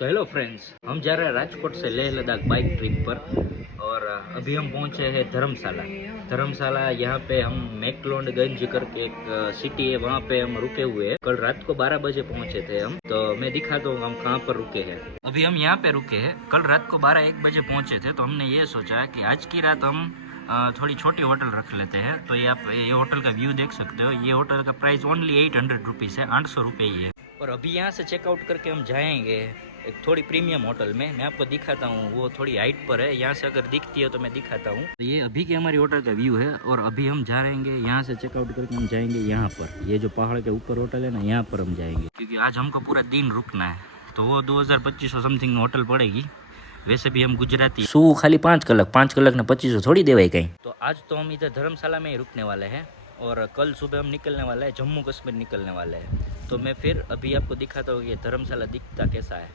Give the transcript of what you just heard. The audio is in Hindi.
तो हेलो फ्रेंड्स, हम जा रहे हैं राजकोट से लेह लद्दाख बाइक ट्रिप पर। और अभी हम पहुंचे हैं धर्मशाला। धर्मशाला यहाँ पे हम मैक्लोडगंज करके एक सिटी है, वहाँ पे हम रुके हुए हैं। कल रात को 12 बजे पहुंचे थे हम। तो मैं दिखाता हूँ हम कहाँ पर रुके हैं। अभी हम यहाँ पे रुके हैं। कल रात को 12-1 बजे पहुंचे थे, तो हमने ये सोचा कि आज की रात हम थोड़ी छोटी होटल रख लेते हैं। तो ये आप ये होटल का व्यू देख सकते हो। ये होटल का प्राइस ओनली 800 रुपीज़ है, 800 रुपये ही है। और अभी यहाँ से चेकआउट करके हम जाएंगे एक थोड़ी प्रीमियम होटल में। मैं आपको दिखाता हूँ, वो थोड़ी हाइट पर है। यहाँ से अगर दिखती है तो मैं दिखाता हूँ। तो ये अभी की हमारी होटल का व्यू है। और अभी हम जा रहेंगे यहाँ से चेकआउट करके हम जाएंगे यहाँ पर। ये जो पहाड़ के ऊपर होटल है ना, यहाँ पर हम जाएंगे, क्योंकि आज हमको पूरा दिन रुकना है। तो वो 2000-2500 समथिंग होटल पड़ेगी। वैसे भी हम गुजराती शू खाली 5 कलाक ने 2500 थोड़ी देवाय कहीं। तो आज तो हम इधर धर्मशाला में ही रुकने वाले हैं। और कल सुबह हम निकलने वाले हैं, जम्मू कश्मीर निकलने वाले हैं। तो मैं फिर अभी आपको दिखाता हूँ ये धर्मशाला दिखता कैसा है।